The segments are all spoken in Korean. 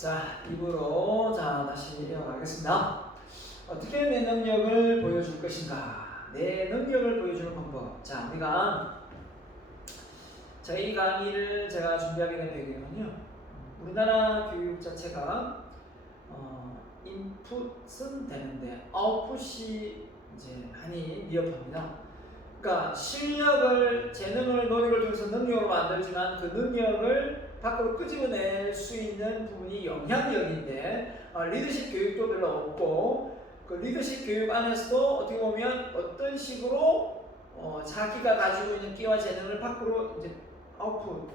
자, 입으로 자 다시 이어가겠습니다. 어떻게 내 능력을 보여줄 것인가? 내 능력을 보여주는 방법. 자, 우리가 저희 강의를 제가 준비하게 된 배경은요. 우리나라 교육 자체가 어, 인풋은 되는데 아웃풋이 이제 많이 미흡합니다. 그러니까 실력을 재능을 노력을 통해서 능력으로 만들지만 그 능력을 밖으로 끄집어낼 수 있는 부분이 영향력인데 어, 리더십 교육도 별로 없고 그 리더십 교육 안에서도 어떻게 보면 어떤 식으로 어, 자기가 가지고 있는 끼와 재능을 밖으로 이제 아웃풋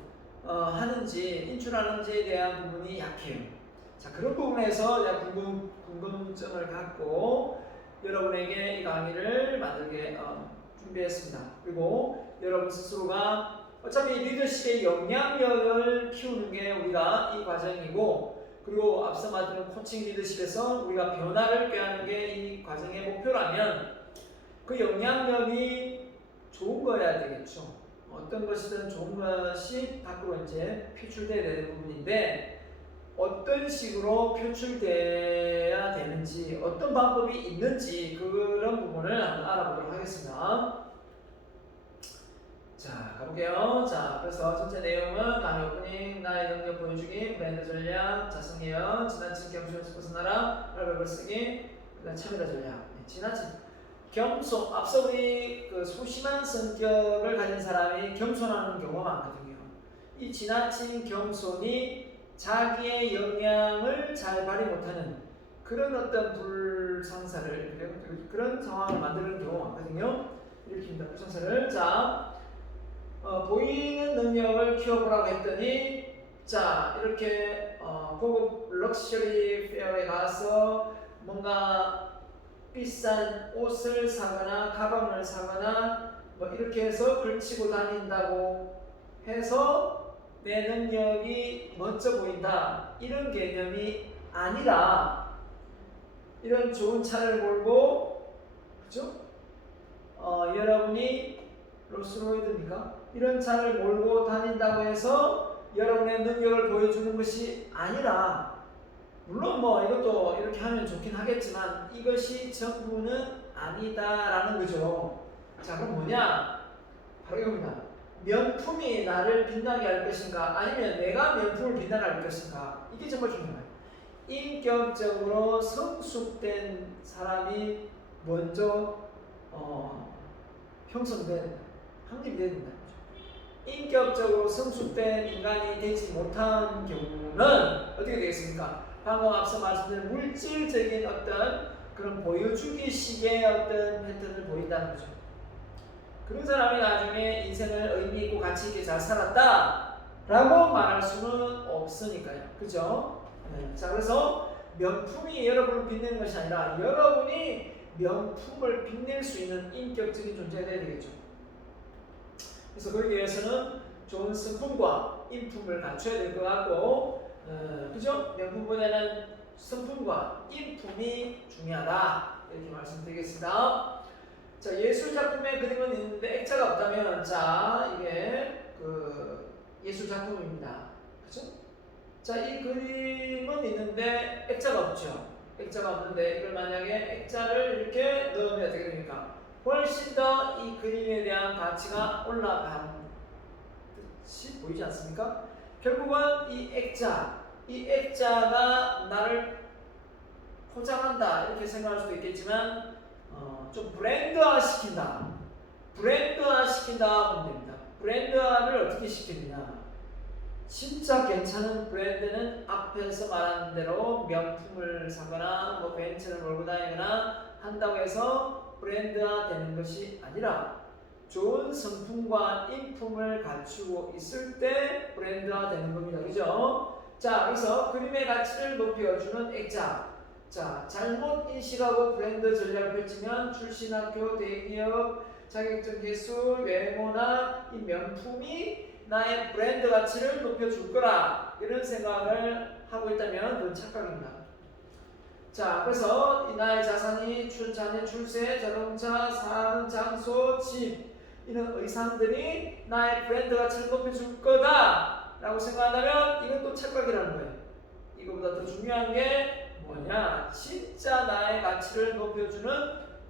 어, 하는지 인출하는지에 대한 부분이 약해요. 자 그런 부분에서 궁금, 궁금증을 갖고 여러분에게 이 강의를 만들게 어, 준비했습니다. 그리고 여러분 스스로가 어차피 리더십의 영향력을 키우는 게 우리가 이 과정이고 그리고 앞서 말했던 코칭 리더십에서 우리가 변화를 꾀하는 게 이 과정의 목표라면 그 영향력이 좋은 거여야 되겠죠. 어떤 것이든 좋은 것이 밖으로 이제 표출돼야 되는 부분인데 어떤 식으로 표출돼야 되는지 어떤 방법이 있는지 그런 부분을 알아보도록 하겠습니다. 자 가볼게요. 자 그래서 전체 내용은 강의 오프닝 나의 능력 보여주기 브랜드 전략 자성 예언 지나친 겸손에서 벗어나라 발발을 쓰기 그다음 차별화 전략 네, 지나친 겸손 앞서 우리 그 소심한 성격을 가진 사람이 겸손하는 경우가 많거든요. 이 지나친 겸손이 자기의 역량을 잘 발휘 못하는 그런 어떤 불상사를 그런 상황을 만드는 경우가 많거든요. 일으킵니다. 불상사를 자 어, 보이는 능력을 키워보라고 했더니 자 이렇게 어, 고급 럭셔리 페어에 가서 뭔가 비싼 옷을 사거나 가방을 사거나 뭐 이렇게 해서 걸치고 다닌다고 해서 내 능력이 멋져 보인다 이런 개념이 아니라 이런 좋은 차를 몰고 그죠? 어, 여러분이 롤스로이드입니까? 이런 차를 몰고 다닌다고 해서 여러분의 능력을 보여주는 것이 아니라 물론 뭐 이것도 이렇게 하면 좋긴 하겠지만 이것이 전부는 아니다라는 거죠. 자 그럼 뭐냐? 바로 이겁니다. 명품이 나를 빛나게 할 것인가 아니면 내가 명품을 빛나게 할 것인가 이게 정말 중요해요. 인격적으로 성숙된 사람이 먼저 어, 형성된 거죠. 인격적으로 성숙된 인간이 되지 못한 경우는 어떻게 되겠습니까? 방금 앞서 말씀드린 물질적인 어떤 그런 보여주기식의 어떤 패턴을 보인다는 거죠. 그런 사람이 나중에 인생을 의미 있고 가치 있게 잘 살았다 라고 말할 수는 없으니까요. 그죠? 네. 자, 그래서 명품이 여러분을 빛내는 것이 아니라 여러분이 명품을 빛낼 수 있는 인격적인 존재가 되어야 되겠죠. 그래서 그러기 위해서는 좋은 성품과 인품을 갖춰야 될 것 같고, 어, 그죠? 명품보다는 성품과 인품이 중요하다. 이렇게 말씀드리겠습니다. 자, 예술 작품의 그림은 있는데 액자가 없다면, 자, 이게 그 예술 작품입니다. 그죠? 자, 이 그림은 있는데 액자가 없죠. 액자가 없는데 이걸 만약에 액자를 이렇게 넣으면 어떻게 됩니까? 훨씬 더 이 그림에 대한 가치가 올라가는 듯이 보이지 않습니까? 결국은 이 액자, 이 액자가 나를 포장한다 이렇게 생각할 수도 있겠지만 어, 좀 브랜드화 시킨다. 브랜드화 시킨다 보면 됩니다. 브랜드화를 어떻게 시키느냐? 진짜 괜찮은 브랜드는 앞에서 말한 대로 명품을 사거나 뭐 벤츠를 몰고 다니거나 한다고 해서 브랜드화 되는 것이 아니라 좋은 성품과 인품을 갖추고 있을 때 브랜드화 되는 겁니다. 그죠? 자, 그래서 그림의 가치를 높여주는 액자. 자, 잘못 인식하고 브랜드 전략을 펼치면 출신 학교, 대기업, 자격증 개수, 외모나 이 명품이 나의 브랜드 가치를 높여줄 거라 이런 생각을 하고 있다면 그건 착각입니다. 자, 그래서 이 나의 자산이 출, 자녀 출세, 자동차, 사는 장소, 집 이런 의상들이 나의 브랜드 가치를 높여줄 거다라고 생각한다면 이건 또 착각이라는 거예요. 이거보다 더 중요한 게 뭐냐? 진짜 나의 가치를 높여주는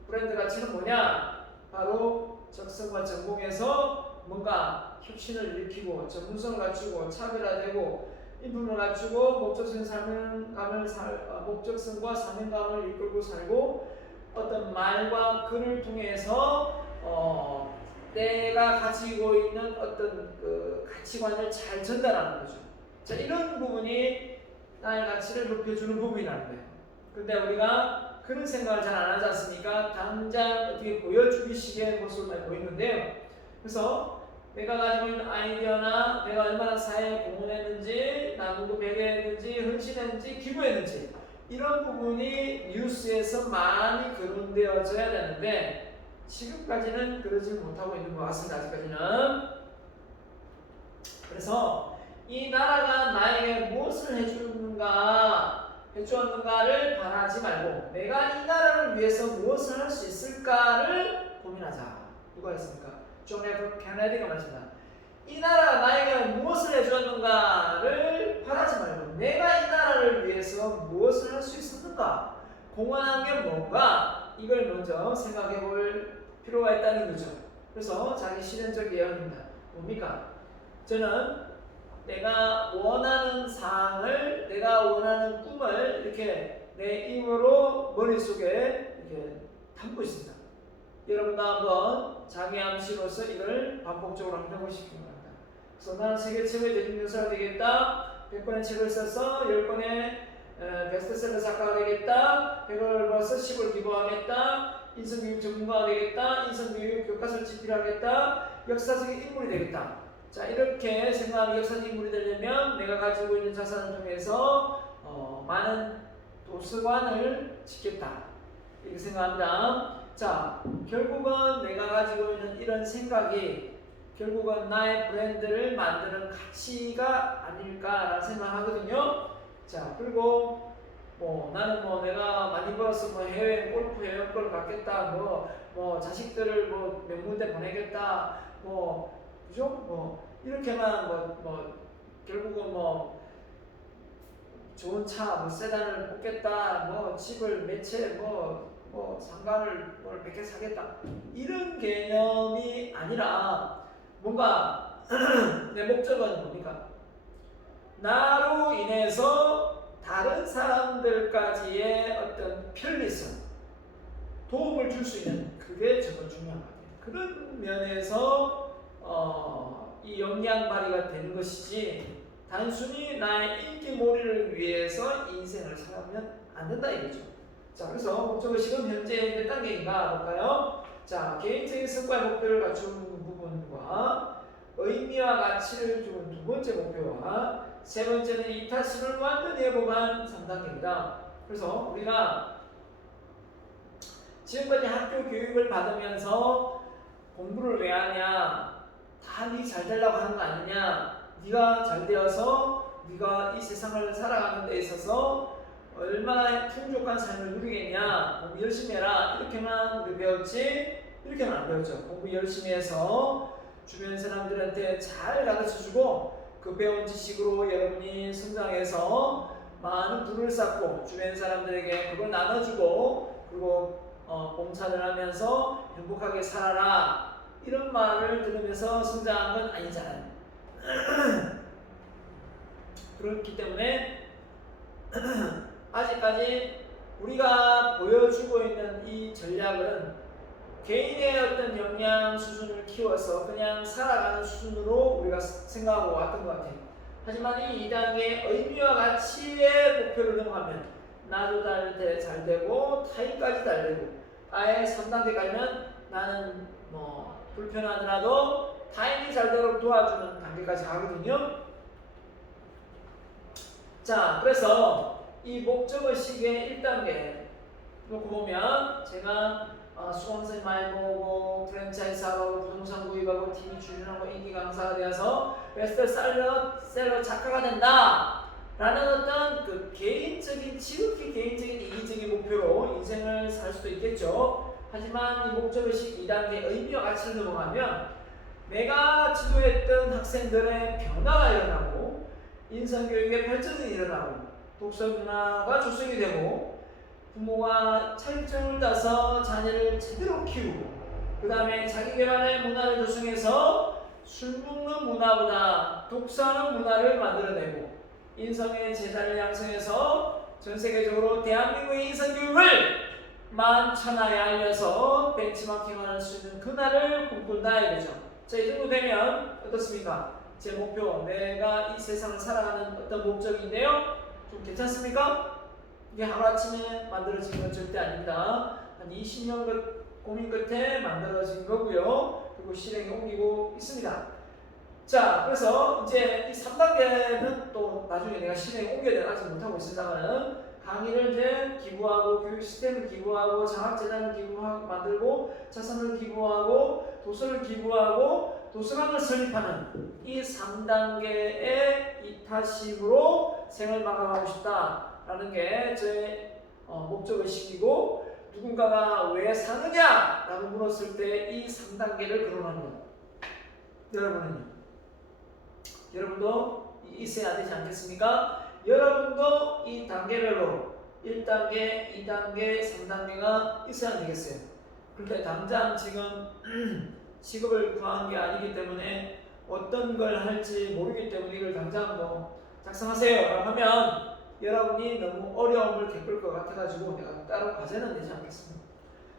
브랜드 가치는 뭐냐? 바로 적성과 전공에서 뭔가 혁신을 일으키고 전문성을 갖추고 차별화되고 인품을 갖추고 목적성 사명감을 살 어, 목적성과 사명감을 이끌고 살고 어떤 말과 글을 통해서 어, 내가 가지고 있는 어떤 그 가치관을 잘 전달하는 거죠. 자 이런 부분이 나의 가치를 높여주는 부분이라는 거예요. 근데 우리가 그런 생각을 잘 안 하지 않습니까? 당장 어떻게 보여주기식의 모습을 보이는데요. 그래서 내가 가지고 있는 아이디어나 내가 얼마나 사회에 공헌했는지, 나누고 배려했는지, 헌신했는지, 기부했는지 이런 부분이 뉴스에서 많이 거론되어져야 되는데 지금까지는 그러지 못하고 있는 것 같습니다. 아직까지는. 그래서 이 나라가 나에게 무엇을 해주는가 해주었는가를 바라지 말고 내가 이 나라를 위해서 무엇을 할 수 있을까를 고민하자. 누가 했습니까? 존 F. 케네디가 말했습니다. 이 나라가 나에게 무엇을 해주었는가를 바라지 말고 내가 이 나라를 위해서 무엇을 할 수 있었는가 공헌한 게 뭔가 이걸 먼저 생각해 볼 필요가 있다는 거죠. 그래서 자기 실현적 예언입니다. 뭡니까? 저는 내가 원하는 사항을 내가 원하는 꿈을 이렇게 내 힘으로 머릿속에 이렇게 담고 있습니다. 여러분도 한번 자기 암시로서 이걸 반복적으로 한번 해보시기 바랍니다. 그래서 나는 세계 최고의 대중교사가 되겠다. 100권의 책을 써서 10권의 베스트셀러 작가가 되겠다. 100원을 벌어서 10을 기부하겠다. 인성교육 전문가가 되겠다. 인성교육 교과서를 집필하겠다. 역사적인 인물이 되겠다. 자 이렇게 생각하는 역사적 인물이 되려면 내가 가지고 있는 자산을 통해서 어, 많은 도서관을 짓겠다. 이렇게 생각합니다. 자 결국은 내가 가지고 있는 이런 생각이 결국은 나의 브랜드를 만드는 가치가 아닐까라는 생각하거든요. 자 그리고 뭐 나는 뭐 내가 많이 벌어서 뭐 해외 골프 여행권을 갖겠다 뭐 뭐 자식들을 뭐 명문대 보내겠다 뭐 그죠 뭐 이렇게만 뭐 뭐 결국은 뭐 좋은 차 뭐 세단을 뽑겠다 뭐 집을 매채 뭐 뭐 상가를 뭘몇개 사겠다 이런 개념이 아니라 뭔가 내 목적은 뭡니까 나로 인해서 다른 사람들까지의 어떤 편리성, 도움을 줄 수 있는 그게 정말 중요한 것 같아요. 그런 면에서 어, 이 영양 발휘가 되는 것이지 단순히 나의 인기 몰이를 위해서 인생을 살아면 안 된다 이거죠. 자, 그래서 목적의식은 현재 몇 단계인가 볼까요? 자, 개인적인 성과의 목표를 갖춘 부분과 의미와 가치를 주는 두 번째 목표와 세 번째는 이타심을 완전히 회복한 3단계입니다. 그래서 우리가 지금까지 학교 교육을 받으면서 공부를 왜 하냐? 다네잘 되려고 하는 거 아니냐? 네가 잘 되어서 네가 이 세상을 살아가는 데 있어서 얼마나 풍족한 삶을 누리겠냐? 공부 열심히 해라. 이렇게만 우리 배웠지? 이렇게만 안 배웠죠. 공부 열심히 해서 주변 사람들한테 잘 가르쳐주고 그 배운 지식으로 여러분이 성장해서 많은 부를 쌓고 주변 사람들에게 그걸 나눠주고 그리고 어, 봉사를 하면서 행복하게 살아라 이런 말을 들으면서 성장한 건 아니잖아요. 그렇기 때문에 아직까지 우리가 보여주고 있는 이 전략은 개인의 어떤 역량 수준을 키워서 그냥 살아가는 수준으로 우리가 생각하고 왔던 것 같아요. 하지만 이 2단계 의미와 가치의 목표를 넘어가면 나도 잘 되고 타인까지 잘 되고 아예 3단계 가면 나는 뭐 불편하더라도 타인이 잘 되도록 도와주는 단계까지 가거든요. 자, 그래서 이 목적의식의 1단계 놓고 보면 제가 어, 선생님 많이 보고 프랜차이즈 하고 부동산 구입하고 TV 출연하고 인기 강사가 되어서 베스트 셀러 셀러 작가가 된다 라는 어떤 그 개인적인 지극히 개인적인 이기적인 목표로 인생을 살 수도 있겠죠. 하지만 이 목적의식 2단계 의미와 가치를 넘어가면 내가 지도했던 학생들의 변화가 일어나고 인성교육의 발전이 일어나고 독서 문화가 조성이 되고 부모가 차일점을 따서 자녀를 제대로 키우고 그 다음에 자기 개발의 문화를 조성해서 술 먹는 문화보다 독서하는 문화를 만들어내고 인성의 제자를 양성해서 전 세계적으로 대한민국의 인성 교육을 만천하에 알려서 벤치마킹할 수 있는 그날을 꿈꾼다 이거죠. 자, 이 정도 되면 어떻습니까? 제 목표, 내가 이 세상을 살아가는 어떤 목적인데요. 좀 괜찮습니까? 이게 하루아침에 만들어진 건 절대 아닙니다. 한 20년 그 고민 끝에 만들어진 거고요. 그리고 실행에 옮기고 있습니다. 자, 그래서 이제 이 3단계는 또 나중에 내가 실행에 옮겨야 되나 아직 못하고 있습니다만은 강의를 이제 기부하고 교육 시스템을 기부하고 장학재단을 기부하고 만들고 자산을 기부하고 도서를 기부하고 도서관을 설립하는 이 3단계의 이타심으로 생을 마감하고 싶다라는 게 저의 어, 목적의식이고 누군가가 왜 사느냐라고 물었을 때 이 3단계를 거론합니다. 여러분은요? 여러분도 있어야 되지 않겠습니까? 여러분도 이 단계별로 1단계, 2단계, 3단계가 있어야 되겠어요. 그런데 당장 지금 직업을 구한 게 아니기 때문에 어떤 걸 할지 모르기 때문에 이걸 당장 뭐 작성하세요 하면 여러분이 너무 어려움을 겪을 것 같아가지고 내가 따로 과제는 내지 않겠습니다.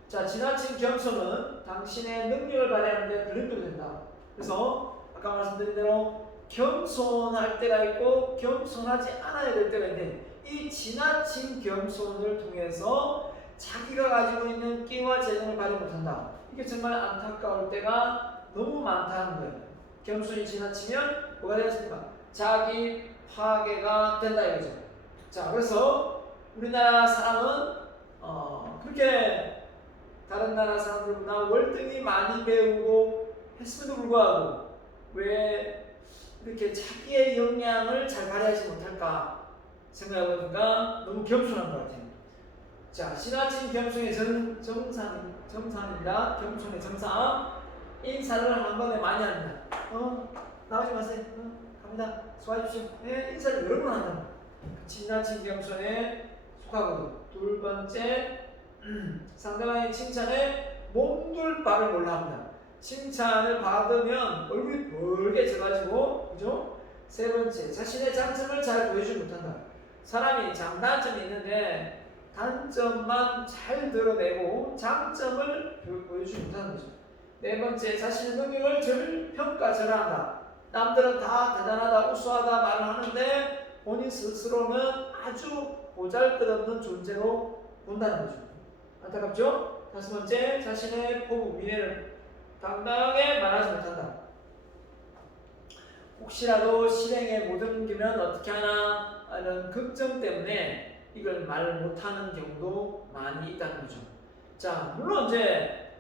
자, 지나친 겸손은 당신의 능력을 발휘하는데 불림도 된다. 그래서 아까 말씀드린 대로 겸손할 때가 있고 겸손하지 않아야 될 때가 있는데 이 지나친 겸손을 통해서 자기가 가지고 있는 끼와 재능을 발휘 못한다. 이게 정말 안타까울 때가 너무 많다는 거예요. 겸손이 지나치면 뭐가 되겠습니까? 자기 파괴가 된다 이거죠. 자, 그래서 우리나라 사람은 어, 그렇게 다른 나라 사람들보다 월등히 많이 배우고 했음에도 불구하고 왜 이렇게 자기의 역량을 잘 발휘하지 못할까 생각해보니까 너무 겸손한 것 같아요. 자, 지나친 겸손의 정, 정상, 정상입니다. 겸손의 정상. 인사를 한 번에 많이 합니다. 어, 나오지 마세요. 어, 갑니다. 수고하십시오. 네, 인사를 여러 번 한다. 지나친 겸손에 속하고 둘 번째, 상대방의 칭찬에 몸둘 바를 몰라 합니다. 칭찬을 받으면 얼굴이 벌게 져가지고 그죠? 세 번째 자신의 장점을 잘 보여주지 못한다. 사람이 장단점이 있는데 단점만 잘 드러내고 장점을 보여주지 못하는 거죠. 네 번째 자신의 능력을 절 평가절하한다. 남들은 다 대단하다 우수하다 말을 하는데 본인 스스로는 아주 보잘것없는 존재로 본다는 거죠. 안타깝죠? 다섯 번째 자신의 포부 미래를 당당하게 말하지 못한다. 혹시라도 실행에 못 옮기면 어떻게 하나 하는 걱정 때문에 이걸 말 못하는 경우도 많이 있다는 거죠. 자, 물론 이제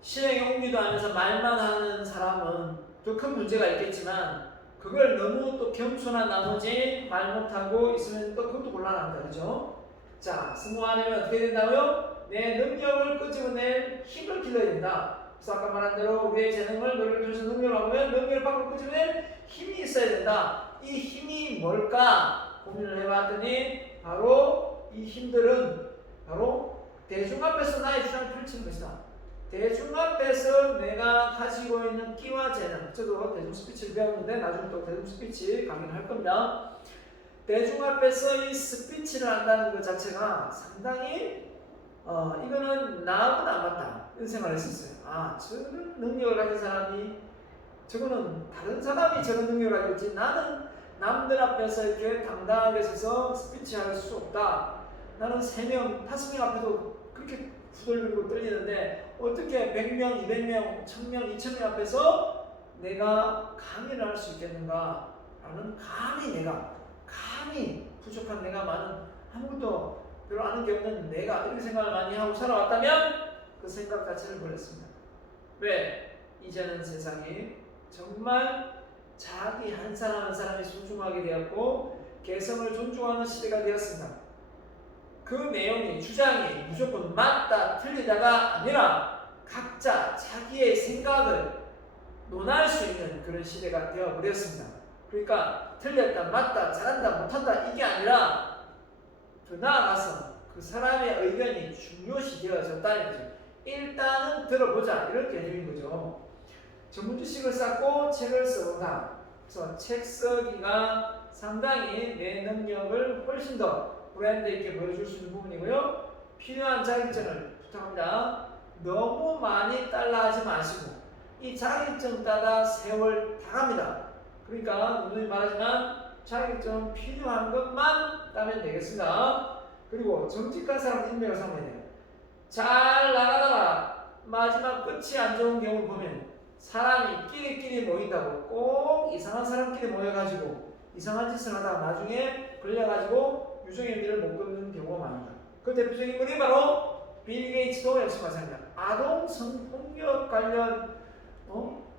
실행에 옮기도 하면서 말만 하는 사람은 더큰 문제가 있겠지만 그걸 너무 또 겸손한 나머지 말 못하고 있으면 또 그것도 곤란합니다. 그죠? 자, 승무하려면 어떻게 된다고요? 내 능력을 끄집어낼 힘을 길러야 된다. 그래서 아까 말한 대로 우리의 재능을 노력을 통해서 능력을 얻으면 능력을 밖으로 끄집어낼 힘이 있어야 된다. 이 힘이 뭘까 고민을 해봤더니 바로 이 힘들은 바로 대중 앞에서 나의 주장을 펼치는 것이다. 대중 앞에서 내가 가지고 있는 끼와 재능, 저도 대중 스피치를 배웠는데 나중에 또 대중 스피치 강의를 할 겁니다. 대중 앞에서 이 스피치를 한다는 것 자체가 상당히 어, 이거는 나하고는 안 맞다. 이런 생각을 했었어요. 아, 저런 능력을 가진 사람이 저거는 다른 사람이 저런 능력을 가지고 있지 나는 남들 앞에서 이렇게 당당하게 서서 스피치 할 수 없다. 나는 세 명, 다섯 명 앞에도 그렇게 후들리고 떨리는데 어떻게 100명, 200명, 1000명, 2000명 앞에서 내가 강의를 할 수 있겠는가? 라는 감히 내가, 감히 부족한 내가 많은 아무것도 별로 아는 게 없는 내가 이렇게 생각을 많이 하고 살아왔다면 그 생각 자체를 버렸습니다. 왜? 이제는 세상이 정말 자기 한 사람 한 사람이 소중하게 되었고 개성을 존중하는 시대가 되었습니다. 그 내용이 주장이 무조건 맞다 틀리다가 아니라 각자 자기의 생각을 논할 수 있는 그런 시대가 되어버렸습니다. 그러니까 틀렸다, 맞다, 잘한다, 못한다 이게 아니라 더 나아가서 그 사람의 의견이 중요시 되어졌다는 거죠. 일단은 들어보자 이런 개념인 거죠. 전문 지식을 쌓고 책을 써본다. 그래서 책 쓰기가 상당히 내 능력을 훨씬 더 브랜드 있게 보여줄 수 있는 부분이고요. 필요한 자격증을 부탁합니다. 너무 많이 딸라하지 마시고 이 자격증 따다 세월 다 갑니다. 그러니까 누누이 말하지만 자격증 필요한 것만 따면 되겠습니다. 그리고 정직한 사람 인맥을 삼아야 돼요. 잘 나가다가 마지막 끝이 안 좋은 경우를 보면 사람이 끼리끼리 모인다고 꼭 이상한 사람끼리 모여가지고 이상한 짓을 하다가 나중에 걸려가지고 유종의 미를 못 끊는 경우가 많습니다. 그 대표적인 분이 바로 빌 게이츠도 역시 마찬가지입니다. 아동 성폭력 관련 어?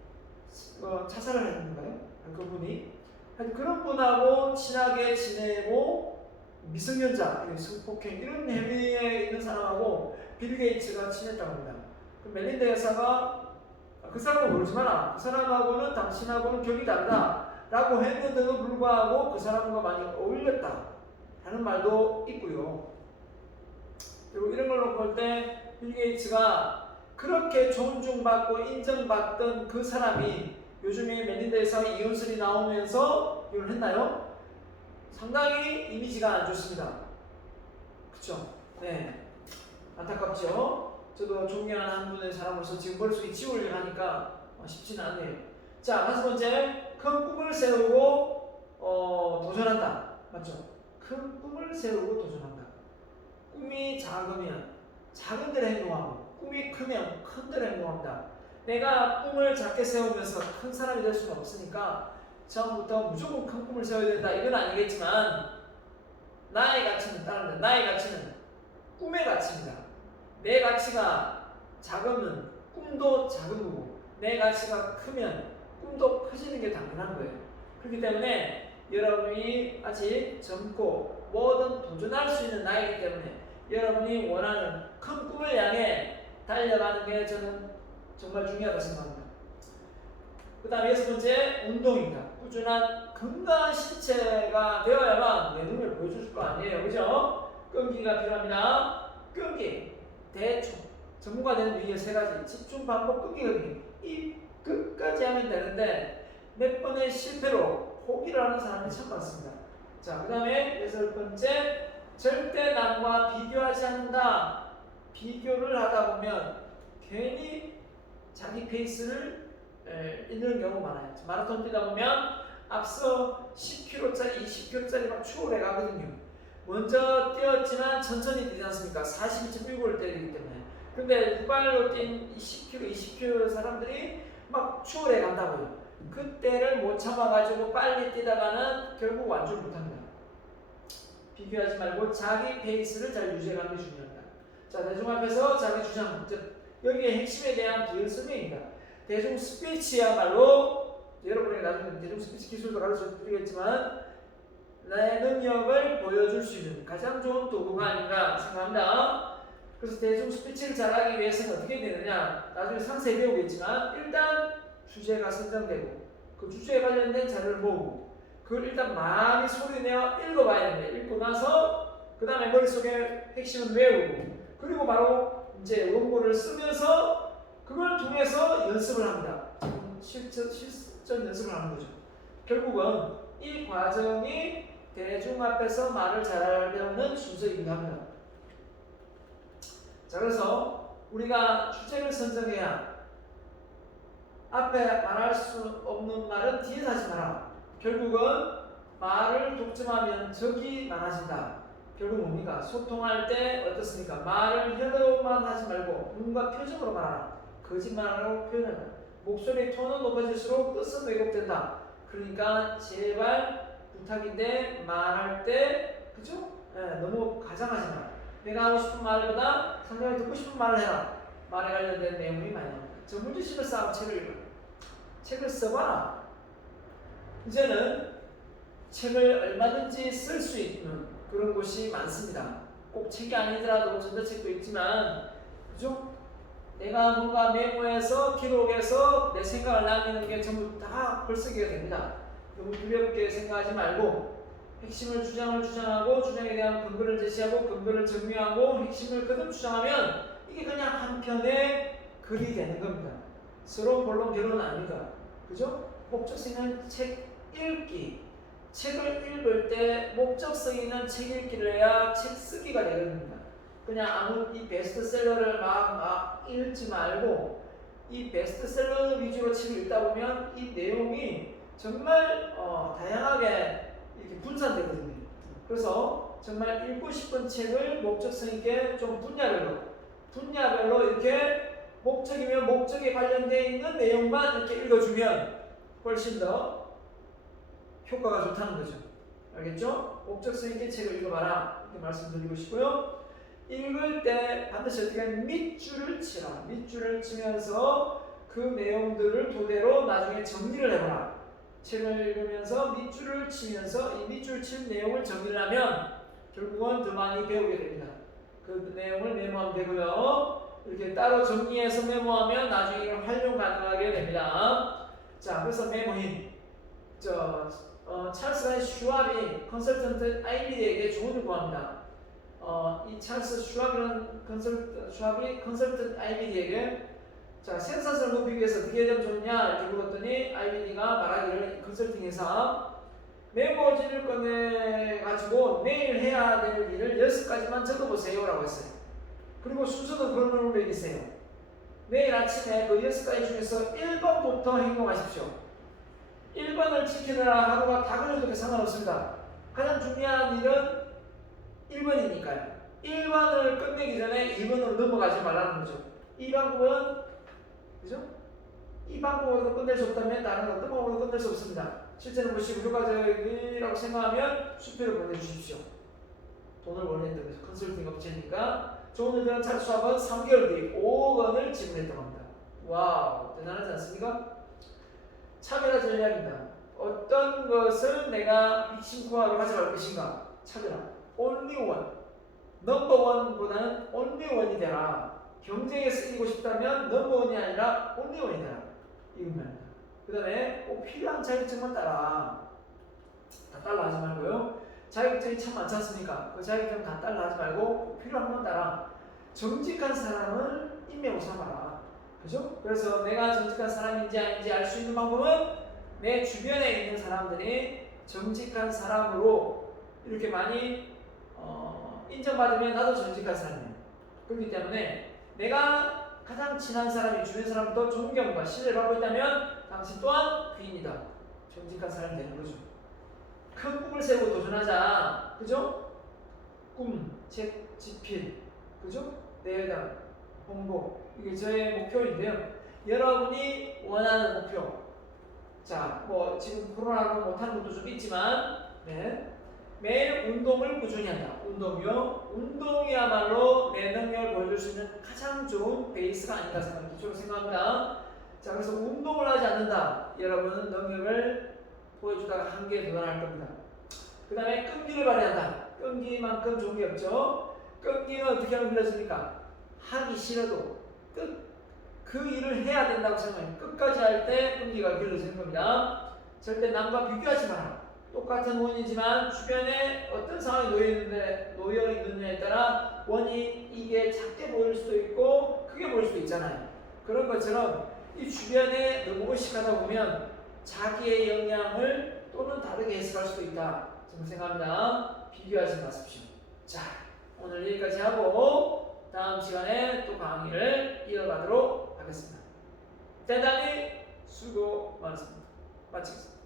어, 자살을 했는가요? 그분이 그런 분하고 친하게 지내고 미성년자, 성폭행 이런 행위에 있는 사람하고 빌 게이츠가 친했다고 합니다. 그 멜린다 여사가 그 사람은 모르지만 그 사람하고는 당신하고는 격이 다르다 라고 했는데도 불구하고 그 사람과 많이 어울렸다 하는 말도 있고요. 그리고 이런 걸로 볼때 빌 게이츠가 그렇게 존중받고 인정받던 그 사람이 요즘에 멜린다 여사가 이혼설이 나오면서 이혼을 했나요? 상당히 이미지가 안 좋습니다. 그쵸? 네. 안타깝죠? 저도 존경하는 한 분의 사람으로서 지금 머릿속에 지우려고 하니까 어, 쉽지는 않네요. 자, 다섯 번째. 큰 꿈을 세우고, 어, 도전한다. 맞죠? 큰 꿈을 세우고 도전한다. 꿈이 작으면 작은 대로 행동하고, 꿈이 크면 큰 대로 행동합니다. 내가 꿈을 작게 세우면서 큰 사람이 될 수는 없으니까 처음부터 무조건 큰 꿈을 세워야 된다. 이건 아니겠지만, 나의 가치는 다른데, 나의 가치는 꿈의 가치입니다. 내 가치가 작으면 꿈도 작은 거고 내 가치가 크면 꿈도 커지는 게 당연한 거예요. 그렇기 때문에 여러분이 아직 젊고 뭐든 도전할 수 있는 나이기 때문에 여러분이 원하는 큰 꿈을 향해 달려가는 게 저는 정말 중요하다고 생각합니다. 그 다음 여섯 번째 운동입니다. 꾸준한 건강한 신체가 되어야만 내 눈을 보여줄 거 아니에요. 그죠? 끈기가 필요합니다. 끈기. 대충 전문가 되는 위에 세 가지 집중 반복 끄기거든요. 이 끝까지 하면 되는데 몇 번의 실패로 포기를 하는 사람이 참 많습니다. 자, 그 다음에 여섯 번째 절대 남과 비교하지 않는다. 비교를 하다 보면 괜히 자기 페이스를 에, 잃는 경우가 많아요. 마라톤 뛰다 보면 앞서 10km짜리, 20km짜리 막 추월해 가거든요. 먼저 뛰었지만 천천히 뛰지 않습니까? 42.195를 때리기 때문에. 근데 후발로 뛴 10km, 20km 사람들이 막 추월해 간다고요. 그때를 못 참아가지고 빨리 뛰다가는 결국 완주를 못합니다. 비교하지 말고 자기 페이스를 잘 유지하는 게 중요합니다. 자, 대중 앞에서 자기 주장, 즉 여기에 핵심에 대한 설명입니다. 대중 스피치야말로 여러분에게 나중에 대중 스피치 기술도 가르쳐 드리겠지만 나의 능력을 보여줄 수 있는 가장 좋은 도구가 아닌가 생각합니다. 그래서 대중 스피치를 잘하기 위해서는 어떻게 되느냐? 나중에 상세히 배우겠지만 일단 주제가 선정되고 그 주제에 관련된 자료를 모으고 그걸 일단 많이 소리내어 읽어봐야 됩니다. 읽고 나서 그 다음에 머릿속에 핵심은 외우고 그리고 바로 이제 원고를 쓰면서 그걸 통해서 연습을 합니다. 실전, 실전 연습을 하는 거죠. 결국은 이 과정이 대중 앞에서 말을 잘하려는 순서이기도 합니다. 자, 그래서 우리가 주제를 선정해야 앞에 말할 수 없는 말은 뒤에 하지 마라. 결국은 말을 독점하면 적이 많아진다. 결국 뭡니까? 소통할 때 어떻습니까? 말을 혀로만 하지 말고 눈과 표정으로 말하라. 거짓말하고 표현한다. 목소리 톤은 높아질수록 뜻은 왜곡된다. 그러니까 제발 부탁인데 말할 때 그죠? 예, 너무 가장하지 마. 내가 하고 싶은 말보다 상대방이 듣고 싶은 말을 해라. 말에 관련된 내용이 많이 나옵니다. 전문 지식을 쌓은 책을 읽어. 책을 써봐. 이제는 책을 얼마든지 쓸 수 있는 그런 곳이 많습니다. 꼭 책이 아니더라도 전자책도 있지만, 그죠? 내가 뭔가 메모해서 기록해서 내 생각을 남기는 게 전부 다 글쓰기가 됩니다. 너무 두렵게 생각하지 말고 핵심을 주장을 주장하고 주장에 대한 근거를 제시하고 근거를 증명하고 핵심을 거듭 주장하면 이게 그냥 한 편의 글이 되는 겁니다. 서로 본론 결론은 아닙니다. 그죠? 목적성 있는 책 읽기. 책을 읽을 때 목적성 있는 책 읽기를 해야 책 쓰기가 되거든요. 그냥 아무 이 베스트셀러를 막, 막 읽지 말고 이 베스트셀러 위주로 책을 읽다 보면 이 내용이 정말 어, 다양하게 이렇게 분산되거든요. 그래서 정말 읽고 싶은 책을 목적성 있게 좀 분야별로 분야별로 이렇게 목적이면 목적에 관련되어 있는 내용만 이렇게 읽어주면 훨씬 더 효과가 좋다는 거죠. 알겠죠? 목적성 있게 책을 읽어봐라. 이렇게 말씀드리고 싶고요. 읽을 때 반드시 어떻게 밑줄을 치라. 밑줄을 치면서 그 내용들을 토대로 나중에 정리를 해보라. 책을 읽으면서 밑줄을 치면서 이 밑줄 친 내용을 정리를 하면 결국은 더 많이 배우게 됩니다. 그 내용을 메모하면 되고요. 이렇게 따로 정리해서 메모하면 나중에 활용 가능하게 됩니다. 자, 그래서 메모인 저 어, 찰스 슈왑이 컨설턴트 아이리에게 조언을 구합니다. 어, 이 찰스 슈왑이라는 컨설 슈왑이 컨설턴트 아이리에게 자 생산성을 높이기 위해서 어떻게 하면 좋냐 이렇게 물었더니 아이리가 말하기를 컨설팅 회사 메모지를 꺼내 가지고 내일 해야 될 일을 여섯 가지만 적어보세요라고 했어요. 그리고 순서도 그런 걸로 매기세요. 내일 아침에 그 여섯 가지 중에서 1번부터 행동하십시오. 1번을 지키느라 하루가 다 걸려도 상관없습니다. 가장 중요한 일은 1번이니까요. 1번을 끝내기 전에 2번으로 넘어가지 말라는 거죠. 이 방법은 그죠? 이 방법으로 끝낼 수 없다면 다른 어떤 방법으로 끝낼 수 없습니다. 실제는 무시 불가적이라고 생각하면 수표를 보내주십시오. 돈을 원했던 거죠. 컨설팅 업체니까 좋은 찰 수합은 3개월 뒤 5억 원을 지불했다고 합니다. 와우 대단하지 않습니까? 차별화 전략입니다. 어떤 것을 내가 핵심코어로 가져갈 것인가 차별화. only one. 넘버 원보다는 only one이 되라. 경쟁에 쓰이고 싶다면 넘버 원이 아니라 one이 되라. 이겁니다. 그 다음에 꼭 필요한 자격증만 따라. 다 따라 하지 말고요. 자격증이 참 많지 않습니까? 그 자격증 다 따라 하지 말고 꼭 필요한 것만 따라. 정직한 사람을 인맥으로 삼아라. 그죠? 그래서 내가 정직한 사람인지 아닌지 알 수 있는 방법은 내 주변에 있는 사람들이 정직한 사람으로 이렇게 많이 어, 인정받으면 나도 정직한 사람이에요. 그렇기 때문에 내가 가장 친한 사람이 주변 사람부터 존경과 신뢰를 받고 있다면 당신 또한 귀인이다. 정직한 사람이 되는 거죠. 큰 꿈을 세우고 도전하자. 그죠? 꿈, 책, 지필, 그죠? 내외당, 홍보. 이게 저의 목표인데요. 여러분이 원하는 목표. 자, 뭐 지금 코로나로 못하는 것도 좀 있지만, 네. 매일 운동을 꾸준히 한다. 운동이요. 운동이야말로 내 능력을 보여줄 수 있는 가장 좋은 베이스가 아닌가 생각합니다. 자, 그래서 운동을 하지 않는다. 여러분은 능력을 보여주다가 한계에 도달할 겁니다. 그 다음에 끈기를 발휘한다. 끈기만큼 좋은 게 없죠. 끈기는 어떻게 하면 길러집니까? 하기 싫어도 끝, 그 일을 해야 된다고 생각해요. 끝까지 할 때 끈기가 길러지는 겁니다. 절대 남과 비교하지 마라. 똑같은 원이지만 주변에 어떤 상황에 놓여 있는데 놓여 있느냐에 따라 원이 이게 작게 보일 수도 있고 크게 보일 수도 있잖아요. 그런 것처럼 이 주변에 너무 의식하다 보면 자기의 영향을 또는 다르게 해석할 수도 있다. 저는 생각합니다. 비교하지 마십시오. 자, 오늘 여기까지 하고 다음 시간에 또 강의를 이어가도록 하겠습니다. 대단히 수고 많습니다. 마치겠습니다.